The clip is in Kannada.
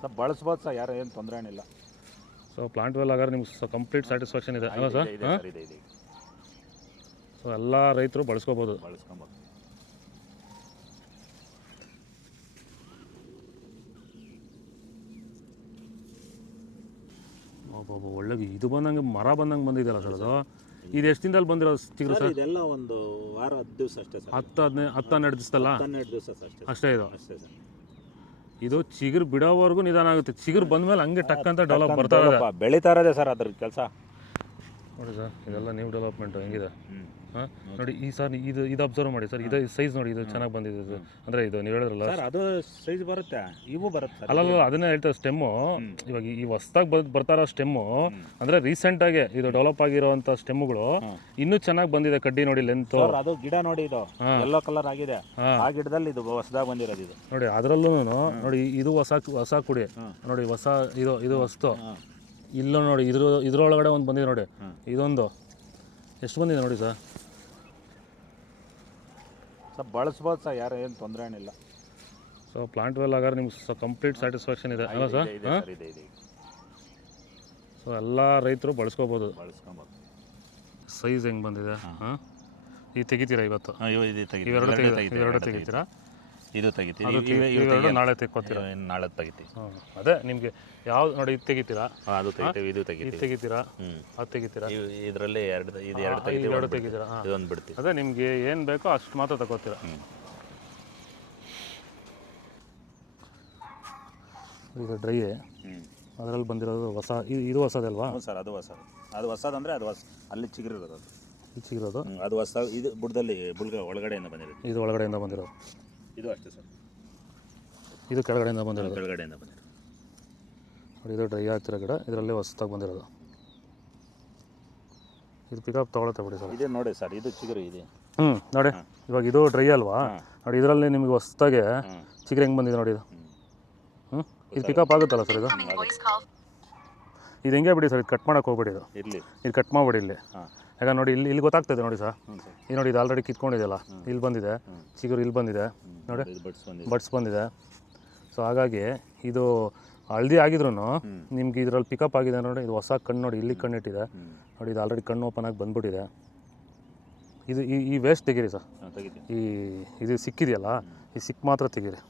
ಸರ್ ಬಳಸ್ಬೋದು ಸರ್ ಯಾರು ಏನು ತೊಂದರೆ ಏನಿಲ್ಲ. ಸೊ ಪ್ಲಾಂಟ್ ವೆಲ್ ಆಗಾರೆ ನಿಮ್ಗೆ ಕಂಪ್ಲೀಟ್ ಸ್ಯಾಟಿಸ್ಫ್ಯಾಕ್ಷನ್ ಇದೆ. ಅಲ್ಲ ಸರ್? ಇದೆ, ಇದೆ ಸರ್ ಇದೆ ಇದೆ. ಸೊ ಎಲ್ಲ ರೈತರು ಬಳಸ್ಕೋಬೋದು. ಬಳಸ್ಕೊಬೋದು. ಒಳ್ಳೆ ಇದು ಬಂದಂಗೆ ಮರ ಬಂದಂಗೆ ಬಂದಿದೆಯಲ್ಲ ಸರ್ ಅದು? ಇದು ಎಷ್ಟು ದಿನದಲ್ಲಿ ಬಂದಿರೋ ಚಿಗುರು ಸರ್? ಸರ್ ಇದೆಲ್ಲ ಒಂದು ವಾರ ಹತ್ತು ದಿವಸ ಅಷ್ಟೇ ಸರ್. ಹತ್ತು ಹದಿನೈದು ಹತ್ತು ಹನ್ನೆರಡು ದಿವಸದಲ್ಲ? ಹನ್ನೆರಡು ದಿವಸ ಅಷ್ಟೇ ಅಷ್ಟೇ ಇದು? ಅಷ್ಟೇ ಸರ್. ಇದು ಚಿಗುರು ಬಿಡೋವರೆಗೂ ನಿಧಾನ ಆಗುತ್ತೆ. ಚಿಗುರು ಬಂದ್ಮೇಲೆ ಹಂಗೆ ಟಕ್ ಅಂತ ಡೆವಲಪ್ ಬರ್ತಾ ಇದೆ ಸ್ವಲ್ಪ ಬೆಳೀತಾ ಇರೋದೇ ಸರ್ ಅದ್ರ ಕೆಲಸ. ನೋಡಿ ಸರ್ ಇದೆಲ್ಲ ನ್ಯೂ ಡೆವಲಪ್ಮೆಂಟ್ ಹೆಂಗಿದೆ? ಹಾಂ? ನೋಡಿ. ಈ ಸರ್ ಇದು ಇದು ಅಬ್ಸರ್ವ್ ಮಾಡಿ ಸರ್ ಇದು ಸೈಜ್ ನೋಡಿ ಇದು ಚೆನ್ನಾಗಿ ಬಂದಿದೆ ಅಂದ್ರೆ ಅಂದರೆ ಇದು ನೀವು ಹೇಳಿದ್ರಲ್ಲ. ಸರ್ ಅದು ಸೈಜ್ ಬರುತ್ತೆ ಇವು ಬರುತ್ತೆ ಅಲ್ಲ ಅಲ್ಲ ಅದನ್ನೇ ಹೇಳ್ತಾರೆ ಸ್ಟೆಮ್ಮು ಇವಾಗ ಈ ಹೊಸ್ದಾಗಿ ಬರ್ ಬರ್ತಾ ಇರೋ ಸ್ಟೆಮ್ಮು ಅಂದರೆ ರೀಸೆಂಟಾಗಿ ಇದು ಡೆವಲಪ್ ಆಗಿರೋವಂಥ ಸ್ಟೆಮ್ಮುಗಳು. ಇನ್ನೂ ಚೆನ್ನಾಗಿ ಬಂದಿದೆ ಕಡ್ಡಿ ನೋಡಿ ಲೆಂತ್ ಅದು ಗಿಡ ನೋಡಿ ಇದು. ಎಲ್ಲೋ ಕಲರ್ ಆಗಿದೆ. ಆ ಗಿಡದಲ್ಲಿ ಇದು ಹೊಸದಾಗಿ ಬಂದಿರೋದು ಇದು. ನೋಡಿ ಅದರಲ್ಲೂ ನೋಡಿ ಇದು ಹೊಸ ಹೊಸ ಕುಡಿ. ನೋಡಿ ಹೊಸ ಇದು ಇದು ಹೊಸ್ತು ಇಲ್ಲೂ ನೋಡಿ ಇದ್ರ ಇದ್ರೊಳಗಡೆ ಒಂದು ಬಂದಿದೆ ನೋಡಿ. ಇದೊಂದು. ಎಷ್ಟು ಬಂದಿದೆ ನೋಡಿ ಸರ್? ಸರ್ ಬಳಸ್ಬೋದು ಸರ್ ಯಾರು ಏನು ತೊಂದರೆ ಏನಿಲ್ಲ. ಸೊ ಪ್ಲಾಂಟ್ ವೆಲ್ ಆಗಾರೆ ನಿಮ್ಗೆ ಕಂಪ್ಲೀಟ್ ಸ್ಯಾಟಿಸ್ಫ್ಯಾಕ್ಷನ್ ಇದೆ. ಅಲ್ಲ ಸರ್? ಇದೆ ಸರ್ ಇದೆ ಸೊ ಎಲ್ಲ ರೈತರು ಬಳಸ್ಕೋಬೋದು. ಬಳಸ್ಕೊಬೋದು. ಸೈಜ್ ಹೆಂಗೆ ಬಂದಿದೆ? ಹಾಂ. ಈಗ ತೆಗಿತೀರಾ ಇವತ್ತು? ಇವೆರಡು ತೆಗಿತೀರಾ? ಇದು ತೆಗಿತೀವಿ ಅದು ಇವೆರಡು ನಾಳೆ ತೆಕ್ಕೋತೀರಾ? ನಾಳೆ ತೆಗಿತೀವಿ. ಅದೇ ನಿಮಗೆ ಯಾವ್ದು ನೋಡಿ ಇದು ತೆಗಿತೀರಾ? ಅದು ತೆಗಿತೀವಿ ಇದು ಇದು ತೆಗಿತೀವಿ. ತೆಗಿತೀರಾ? ಹ್ಞೂ ಅದು ತೆಗಿತೀರಾ? ಇದರಲ್ಲಿ ಎರಡು ಇದು ಎರಡು ತೆಗಿತೀವಿ ಎರಡು. ತೆಗಿತೀರಾ? ಹಾಂ. ಇದೊಂದು ಬಿಡ್ತೀವಿ. ಅದೇ ನಿಮಗೆ ಏನು ಬೇಕೋ ಅಷ್ಟು ಮಾತ್ರ ತಗೋತೀರಾ? ಈಗ ಡ್ರೈ ಹ್ಞೂ ಅದರಲ್ಲಿ ಬಂದಿರೋದು ಹೊಸ ಇದು ಇದು ಹೊಸದಲ್ವಾ? ಹ್ಞೂ ಸರ್ ಅದು ಹೊಸ ಅದು ಹೊಸದಂದ್ರೆ ಅದು ಹೊಸ ಅಲ್ಲಿ ಚಿಗುರಿರೋದು ಅದು. ಹ್ಞೂ ಅದು ಹೊಸ ಇದು ಬುಡದಲ್ಲಿ ಬುಡ್ಗ ಒಳಗಡೆಯಿಂದ ಬಂದಿರೋದು. ಇದು ಒಳಗಡೆಯಿಂದ ಬಂದಿರೋದು. ಇದು ಅಷ್ಟೇ ಸರ್. ಇದು ಕೆಳಗಡೆಯಿಂದ ಬಂದಿರೋದು. ಕೆಳಗಡೆಯಿಂದ ಬಂದಿರೋದು. ನೋಡಿ ಇದು ಡ್ರೈ ಆಗ್ತಿರೋ ಗಿಡ. ಇದರಲ್ಲೇ ಹೊಸದಾಗಿ ಬಂದಿರೋದು. ಇದು ಪಿಕಪ್ ತೊಗೊಳತ್ತೆ ಬಿಡಿ ಸರ್. ಇದೆ ನೋಡಿ ಸರ್ ಇದು ಚಿಗುರು ಇದೆ. ಹ್ಞೂ ನೋಡಿ. ಇವಾಗ ಇದು ಡ್ರೈ ಅಲ್ವಾ? ನೋಡಿ ಇದರಲ್ಲಿ ನಿಮಗೆ ಹೊಸದಾಗೆ ಚಿಗುರು ಹೆಂಗೆ ಬಂದಿದೆ ನೋಡಿ ಇದು. ಹ್ಞೂ ಹ್ಞೂ ಇದು ಪಿಕಪ್ ಆಗುತ್ತಲ್ಲ ಸರ್ ಇದು? ಇದು ಹೆಂಗೆ ಬಿಡಿ ಸರ್ ಇದು ಕಟ್ ಮಾಡೋಕೆ ಹೋಗ್ಬೇಡಿ ಇದು. ಇಲ್ಲಿ ಇದು ಕಟ್ ಮಾಡಿಬಿಡಿ ಇಲ್ಲಿ. ಹಾಂ. ಯಾಕಂದ್ರೆ ನೋಡಿ ಇಲ್ಲಿ ಇಲ್ಲಿ ಗೊತ್ತಾಗ್ತದೆ ನೋಡಿ ಸರ್. ಈ ನೋಡಿ ಇದು ಆಲ್ರೆಡಿ ಕಿತ್ಕೊಂಡಿದೆಯಲ್ಲ? ಇಲ್ಲಿ ಬಂದಿದೆ. ಚಿಗುರು ಇಲ್ಲಿ ಬಂದಿದೆ. ನೋಡಿ ಬಡ್ಸ್ ಬಂದಿದೆ. ಸೊ ಹಾಗಾಗಿ ಇದು ಹಳದಿ ಆಗಿದ್ರು ನಿಮ್ಗೆ ಇದರಲ್ಲಿ ಪಿಕಪ್ ಆಗಿದೆ ನೋಡಿ. ಇದು ಹೊಸ ಕಣ್ಣು ನೋಡಿ ಇಲ್ಲಿ ಕಣ್ಣಿಟ್ಟಿದೆ ನೋಡಿ ಇದು ಆಲ್ರೆಡಿ ಕಣ್ಣು ಓಪನ್ ಆಗಿ ಬಂದ್ಬಿಟ್ಟಿದೆ. ಇದು ಈ ಈ ವೇಸ್ಟ್ ತೆಗೀರಿ ಸರ್. ಈ ಇದು ಸಿಕ್ಕಿದೆಯಲ್ಲ? ಈ ಸಿಕ್ ಮಾತ್ರ ತೆಗೀರಿ.